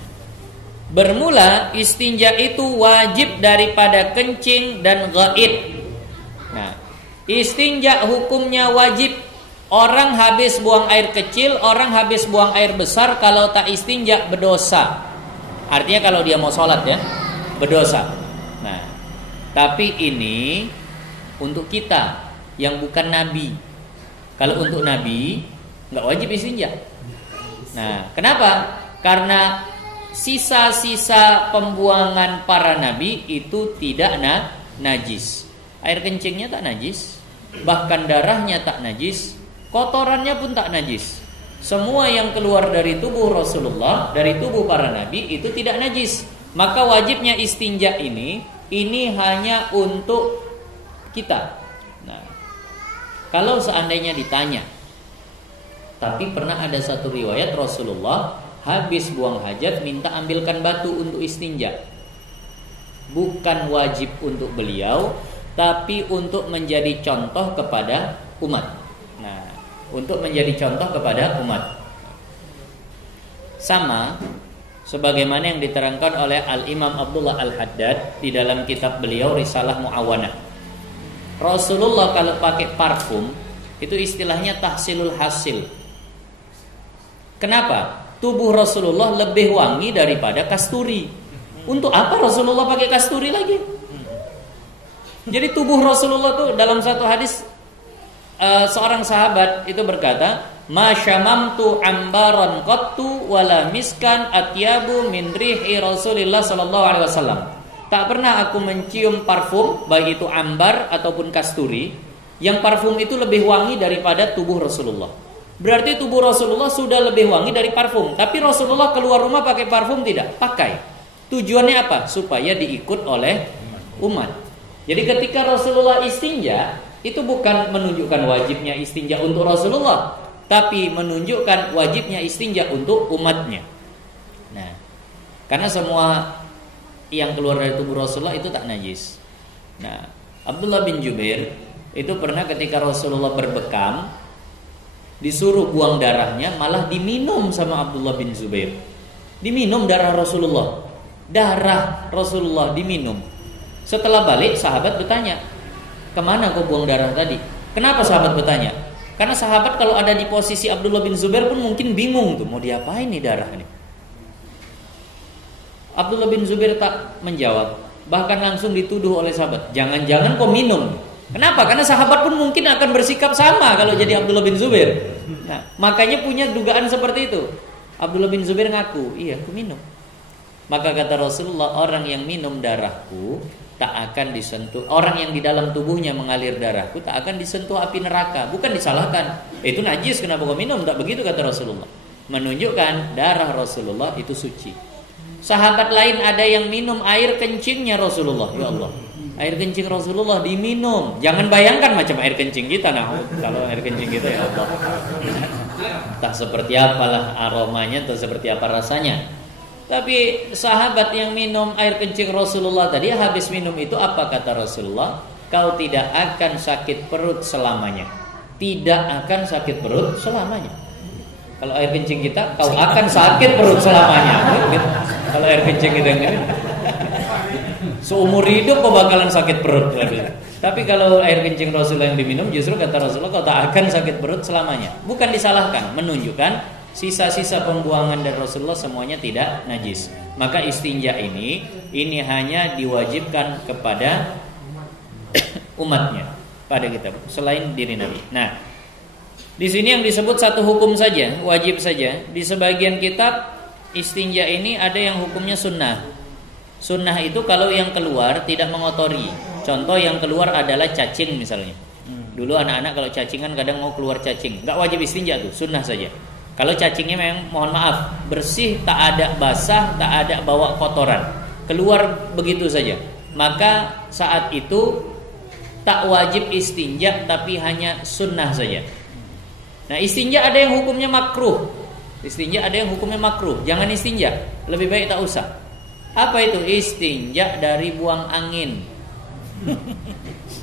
bermula istinja itu wajib daripada kencing dan ghaid. Nah, istinja hukumnya wajib. Orang habis buang air kecil, orang habis buang air besar, kalau tak istinja berdosa. Artinya kalau dia mau sholat ya, berdosa. Nah, tapi ini untuk kita yang bukan nabi. Kalau untuk nabi nggak wajib istinja. Nah, kenapa? Karena sisa-sisa pembuangan para nabi itu tidak najis. Air kencingnya tak najis, bahkan darahnya tak najis, kotorannya pun tak najis. Semua yang keluar dari tubuh Rasulullah, dari tubuh para nabi itu tidak najis. Maka wajibnya istinja ini hanya untuk kita. Nah, kalau seandainya ditanya, tapi pernah ada satu riwayat Rasulullah habis buang hajat minta ambilkan batu untuk istinja. Bukan wajib untuk beliau, tapi untuk menjadi contoh kepada umat. Nah, untuk menjadi contoh kepada umat. Sama sebagaimana yang diterangkan oleh Al-Imam Abdullah Al-Haddad di dalam kitab beliau Risalah Mu'awanah. Rasulullah kalau pakai parfum itu istilahnya tahsilul hasil. Kenapa? Tubuh Rasulullah lebih wangi daripada kasturi. Untuk apa Rasulullah pakai kasturi lagi? Jadi tubuh Rasulullah tuh dalam satu hadis seorang sahabat itu berkata, "Ma syamamtu ambaran qattu wala miskan atyabu min rihi Rasulillah sallallahu alaihi wasallam." Tak pernah aku mencium parfum, baik itu ambar ataupun kasturi, yang parfum itu lebih wangi daripada tubuh Rasulullah. Berarti tubuh Rasulullah sudah lebih wangi dari parfum. Tapi Rasulullah keluar rumah pakai parfum tidak? Pakai. Tujuannya apa? Supaya diikut oleh umat. Jadi ketika Rasulullah istinja, itu bukan menunjukkan wajibnya istinja untuk Rasulullah, tapi menunjukkan wajibnya istinja untuk umatnya. Nah, karena semua yang keluar dari tubuh Rasulullah itu tak najis. Nah, Abdullah bin Jubair itu pernah ketika Rasulullah berbekam, disuruh buang darahnya, malah diminum sama Abdullah bin Zubair. Diminum darah Rasulullah. Darah Rasulullah diminum. Setelah balik, sahabat bertanya, "Kemana kau buang darah tadi?" Kenapa sahabat bertanya? Karena sahabat kalau ada di posisi Abdullah bin Zubair pun mungkin bingung tuh, mau diapain nih darah ini. Abdullah bin Zubair tak menjawab, bahkan langsung dituduh oleh sahabat, "Jangan-jangan kau minum." Kenapa? Karena sahabat pun mungkin akan bersikap sama kalau jadi Abdullah bin Zubair. Nah, makanya punya dugaan seperti itu. Abdullah bin Zubair ngaku, "Iya, aku minum." Maka kata Rasulullah, orang yang minum darahku tak akan disentuh, orang yang di dalam tubuhnya mengalir darahku tak akan disentuh api neraka. Bukan disalahkan, itu najis, kenapa kau minum? Tak begitu kata Rasulullah. Menunjukkan darah Rasulullah itu suci. Sahabat lain ada yang minum air kencingnya Rasulullah. Ya Allah, air kencing Rasulullah diminum. Jangan bayangkan macam air kencing kita. Nah, kalau air kencing kita, ya Allah, entah seperti apalah aromanya, entah seperti apa rasanya. Tapi sahabat yang minum air kencing Rasulullah tadi, habis minum itu apa kata Rasulullah? Kau tidak akan sakit perut selamanya. Tidak akan sakit perut selamanya. Kalau air kencing kita, kau akan sakit perut selamanya. Kalau air kencing kita ini, seumur hidup kau bakalan sakit perut. Tapi kalau air kencing Rasulullah yang diminum, justru kata Rasulullah, kau tak akan sakit perut selamanya. Bukan disalahkan, menunjukkan sisa-sisa pembuangan dari Rasulullah semuanya tidak najis. Maka istinja ini hanya diwajibkan kepada umatnya, pada kita, selain diri Nabi. Nah, di sini yang disebut satu hukum saja, wajib saja. Di sebagian kitab istinja ini ada yang hukumnya sunnah. Sunnah itu kalau yang keluar tidak mengotori. Contoh yang keluar adalah cacing misalnya. Dulu anak-anak kalau cacingan kadang mau keluar cacing, nggak wajib istinja tuh, sunnah saja. Kalau cacingnya memang mohon maaf bersih, tak ada basah, tak ada bawa kotoran, keluar begitu saja, maka saat itu tak wajib istinja, tapi hanya sunnah saja. Nah, istinja ada yang hukumnya makruh. Istinja ada yang hukumnya makruh, jangan istinja, lebih baik tak usah. Apa itu? Istinja dari buang angin.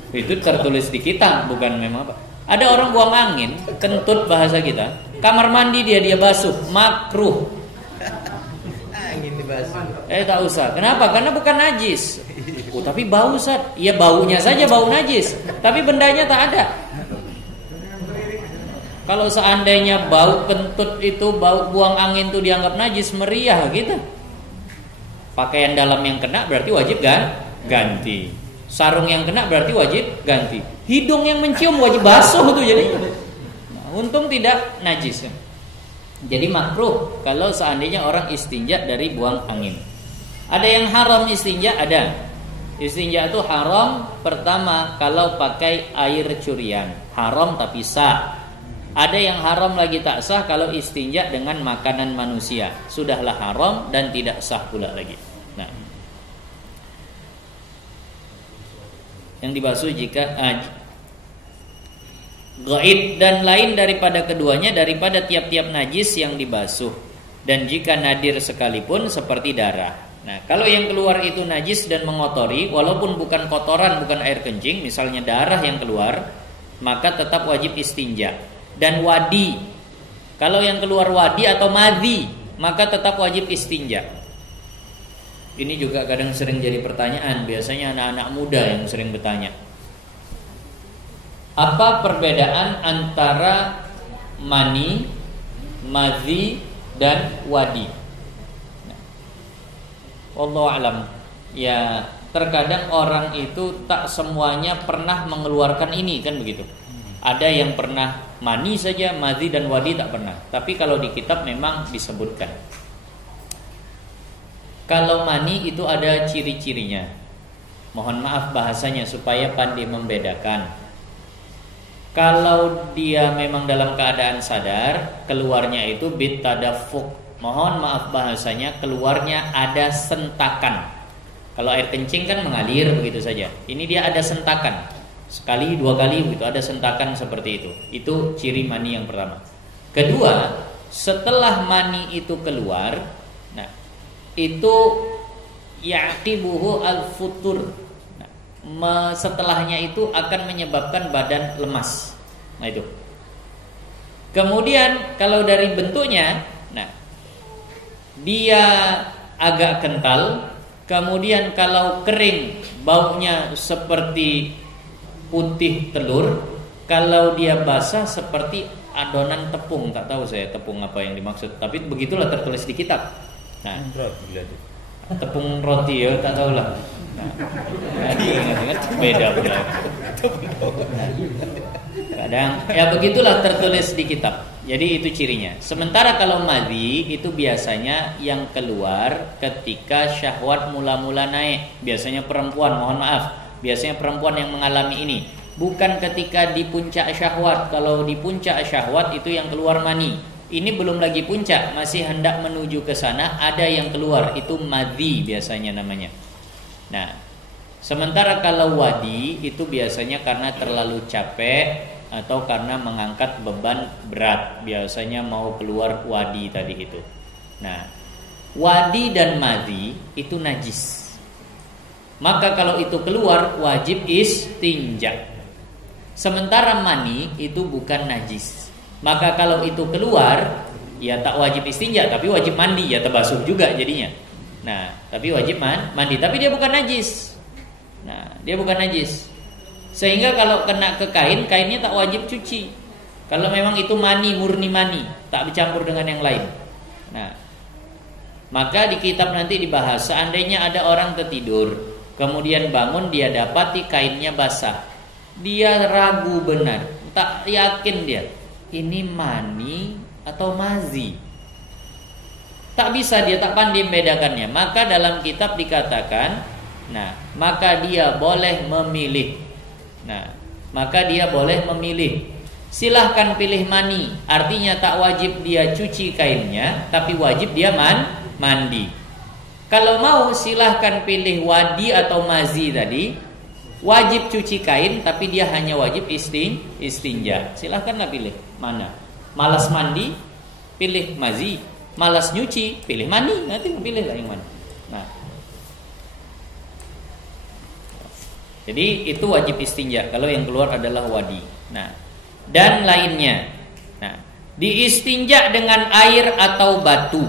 Itu tertulis di kitab, bukan memang apa. Ada orang buang angin, kentut bahasa kita, kamar mandi dia basuh, makruh. Angin dibasuh. Tak usah. Kenapa? Karena bukan najis. Oh, tapi bau Ustaz. Ya baunya saja bau najis, tapi bendanya tak ada. Kalau seandainya bau kentut itu, bau buang angin itu dianggap najis, meriah gitu. Pakaian dalam yang kena berarti wajib kan? Ganti. Sarung yang kena berarti wajib ganti. Hidung yang mencium wajib basuh tuh jadinya. Nah, untung tidak najis. Jadi makruh kalau seandainya orang istinja dari buang angin. Ada yang haram istinja, ada. Istinja itu haram pertama kalau pakai air curian, haram tapi sah. Ada yang haram lagi tak sah kalau istinja dengan makanan manusia, sudahlah haram dan tidak sah pula lagi. Nah, yang dibasuh jika gaib dan lain daripada keduanya, daripada tiap-tiap najis yang dibasuh, dan jika nadir sekalipun seperti darah. Nah, kalau yang keluar itu najis dan mengotori, walaupun bukan kotoran, bukan air kencing, misalnya darah yang keluar, maka tetap wajib istinja. Dan wadi, kalau yang keluar wadi atau madhi, maka tetap wajib istinja. Ini juga kadang sering jadi pertanyaan, biasanya anak-anak muda yang sering bertanya. Apa perbedaan antara mani, madhi, dan wadi? Wallahu alam. Ya, terkadang orang itu tak semuanya pernah mengeluarkan ini, kan begitu. Ada yang pernah mani saja, madhi dan wadi tak pernah. Tapi kalau di kitab memang disebutkan. Kalau mani itu ada ciri-cirinya. Mohon maaf bahasanya supaya pandai membedakan. Kalau dia memang dalam keadaan sadar, keluarnya itu bitadafuk. Mohon maaf bahasanya, keluarnya ada sentakan. Kalau air kencing kan mengalir begitu saja. Ini dia ada sentakan. Sekali, dua kali begitu, ada sentakan seperti itu. Itu ciri mani yang pertama. Kedua, setelah mani itu keluar, nah, itu yaqibuhu al-futur. Nah, setelahnya itu akan menyebabkan badan lemas. Nah, itu. Kemudian kalau dari bentuknya, nah, dia agak kental. Kemudian kalau kering, baunya seperti putih telur. Kalau dia basah seperti adonan tepung. Tak tahu saya tepung apa yang dimaksud, tapi begitulah tertulis di kitab. Nah, tepung roti ya, tak tahu lah. Nah, ingat-ingat beda pula. Kadang ya begitulah tertulis di kitab. Jadi itu cirinya. Sementara kalau madhi itu biasanya yang keluar ketika syahwat mula-mula naik. Biasanya perempuan, mohon maaf, biasanya perempuan yang mengalami ini. Bukan ketika di puncak syahwat. Kalau di puncak syahwat itu yang keluar mani. Ini belum lagi puncak, masih hendak menuju ke sana, ada yang keluar, itu madhi biasanya namanya. Nah, sementara kalau wadi itu biasanya karena terlalu capek atau karena mengangkat beban berat, biasanya mau keluar wadi tadi itu. Nah, wadi dan madhi itu najis. Maka kalau itu keluar wajib istinja. Sementara mani itu bukan najis. Maka kalau itu keluar, ya tak wajib istinja, tapi wajib mandi, ya terbasuh juga jadinya. Nah, tapi wajib mandi, tapi dia bukan najis. Nah, dia bukan najis. Sehingga kalau kena ke kain, kainnya tak wajib cuci. Kalau memang itu mani, murni mani, tak bercampur dengan yang lain. Nah, maka di kitab nanti dibahas, seandainya ada orang tertidur, kemudian bangun dia dapati kainnya basah, dia ragu benar, tak yakin dia, ini mani atau mazi. Tak bisa dia, tak pandai membedakannya. Maka dalam kitab dikatakan, nah, maka dia boleh memilih. Nah, maka dia boleh memilih. Silahkan pilih mani, artinya tak wajib dia cuci kainnya, tapi wajib dia mandi. Kalau mau silahkan pilih wadi atau mazi tadi, wajib cuci kain, tapi dia hanya wajib istinja. Silahkanlah pilih mana. Malas mandi, pilih mazi. Malas nyuci, pilih mani. Nanti pilih lah yang mana. Nah, jadi itu wajib istinja kalau yang keluar adalah wadi. Nah, dan lainnya. Nah, diistinja dengan air atau batu.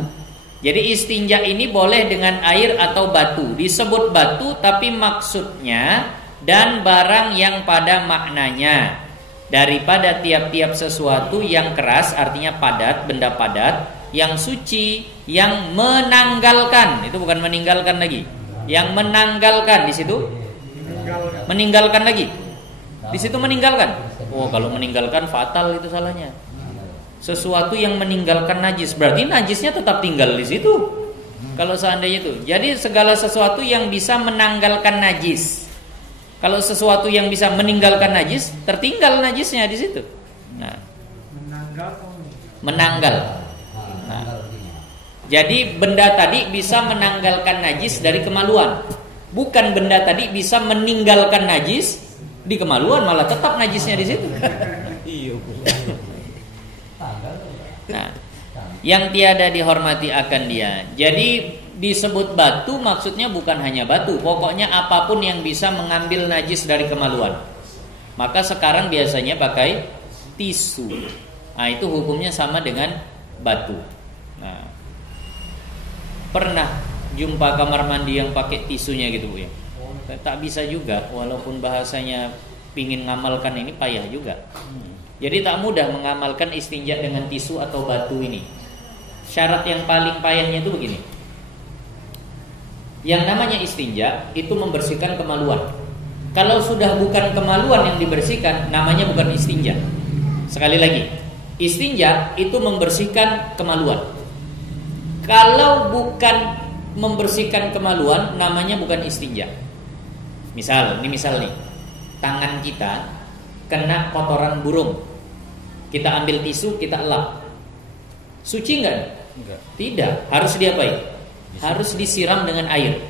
Jadi istinja ini boleh dengan air atau batu. Disebut batu tapi maksudnya dan barang yang pada maknanya. Daripada tiap-tiap sesuatu yang keras, artinya padat, benda padat, yang suci, yang menanggalkan. Itu bukan meninggalkan lagi. Yang menanggalkan di situ. Meninggalkan lagi. Di situ meninggalkan. Oh, kalau meninggalkan fatal itu salahnya. Sesuatu yang meninggalkan najis, berarti najisnya tetap tinggal di situ. Kalau seandainya itu. Jadi segala sesuatu yang bisa menanggalkan najis. Kalau sesuatu yang bisa meninggalkan najis, tertinggal najisnya di situ. Nah, menanggal. Nah, jadi benda tadi bisa menanggalkan najis dari kemaluan. Bukan benda tadi bisa meninggalkan najis di kemaluan, malah tetap najisnya di situ. Nah, yang tiada dihormati akan dia. Jadi disebut batu maksudnya bukan hanya batu, pokoknya apapun yang bisa mengambil najis dari kemaluan. Maka sekarang biasanya pakai tisu. Nah, itu hukumnya sama dengan batu. Nah, pernah jumpa kamar mandi yang pakai tisunya gitu Bu ya? Tak bisa juga, walaupun bahasanya pingin ngamalkan ini payah juga. Jadi tak mudah mengamalkan istinja dengan tisu atau batu ini. Syarat yang paling payahnya itu begini. Yang namanya istinja itu membersihkan kemaluan. Kalau sudah bukan kemaluan yang dibersihkan, namanya bukan istinja. Sekali lagi, istinja itu membersihkan kemaluan. Kalau bukan membersihkan kemaluan, namanya bukan istinja. Misal nih, tangan kita kena kotoran burung, kita ambil tisu, kita elap, suci nggak? Enggak. Tidak. Harus diapain? Harus disiram dengan air.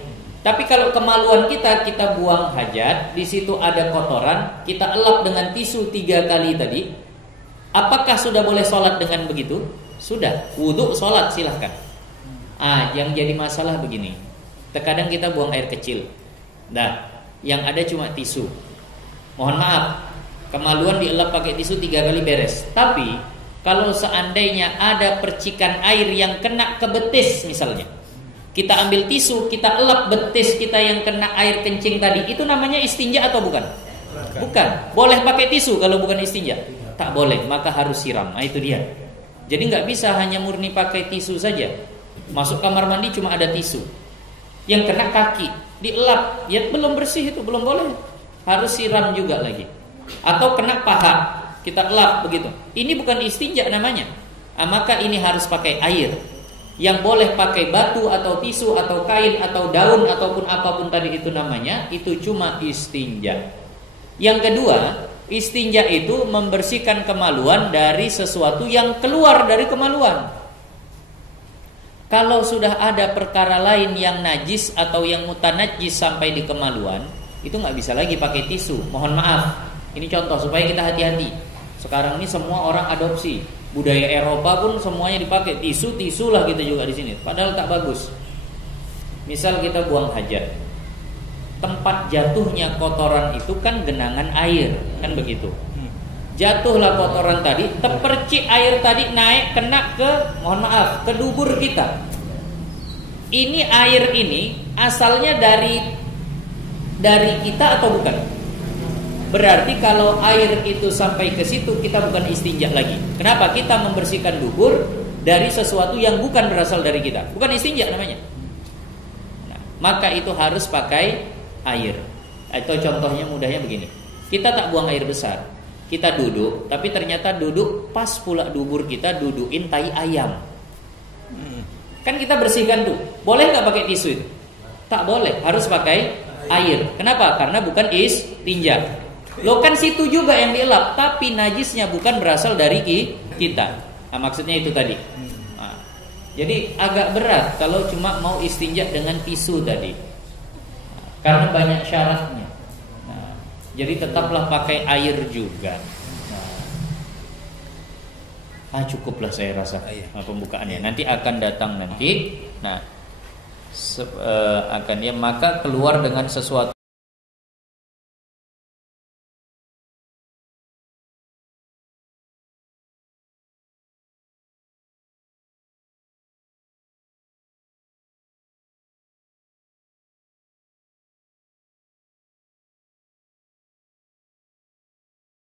Tapi kalau kemaluan kita buang hajat, di situ ada kotoran, kita elap dengan tisu 3 kali tadi, apakah sudah boleh sholat dengan begitu? Sudah. Wudhu, sholat, silahkan. Yang jadi masalah begini. Terkadang kita buang air kecil. Nah, yang ada cuma tisu. Mohon maaf, kemaluan dielap pakai tisu 3 kali beres. Tapi kalau seandainya ada percikan air yang kena ke betis misalnya, kita ambil tisu, kita elap betis kita yang kena air kencing tadi, itu namanya istinja atau bukan? Bukan. Boleh pakai tisu kalau bukan istinja? Tak boleh, maka harus siram. Itu dia. Jadi nggak bisa hanya murni pakai tisu saja. Masuk kamar mandi cuma ada tisu. Yang kena kaki dielap, ya belum bersih, itu belum boleh. Harus siram juga lagi. Atau kena paha, kita elap begitu. Ini bukan istinja namanya. Maka ini harus pakai air. Yang boleh pakai batu atau tisu atau kain atau daun ataupun apapun tadi itu namanya, itu cuma istinja. Yang kedua, istinja itu membersihkan kemaluan dari sesuatu yang keluar dari kemaluan. Kalau sudah ada perkara lain yang najis atau yang mutanajis sampai di kemaluan, itu nggak bisa lagi pakai tisu. Mohon maaf, ini contoh supaya kita hati-hati. Sekarang ini semua orang adopsi budaya Eropa pun semuanya dipakai tisu lah kita juga di sini. Padahal tak bagus. Misal kita buang hajat, tempat jatuhnya kotoran itu kan genangan air, kan begitu. Jatuhlah kotoran tadi, terpercik air tadi naik kena ke, mohon maaf, ke dubur kita. Ini air ini asalnya dari kita atau bukan? Berarti kalau air itu sampai ke situ, kita bukan istinja lagi. Kenapa? Kita membersihkan dubur dari sesuatu yang bukan berasal dari kita. Bukan istinja namanya. Nah, maka itu harus pakai air. Atau contohnya mudahnya begini. Kita tak buang air besar. Kita duduk, tapi ternyata duduk pas pula dubur kita dudukin tai ayam. Kan kita bersihkan tuh. Boleh nggak pakai tisu itu? Tak boleh. Harus pakai air. Kenapa? Karena bukan istinja. Loh kan situ juga yang dielap, tapi najisnya bukan berasal dari kita. Nah, maksudnya itu tadi. Nah, jadi agak berat kalau cuma mau istinja dengan tisu tadi. Nah, karena banyak syaratnya. Nah, jadi tetaplah pakai air juga. Cukuplah saya rasa pembukaannya. Nanti akan datang nanti. Nah, akan ya maka keluar dengan sesuatu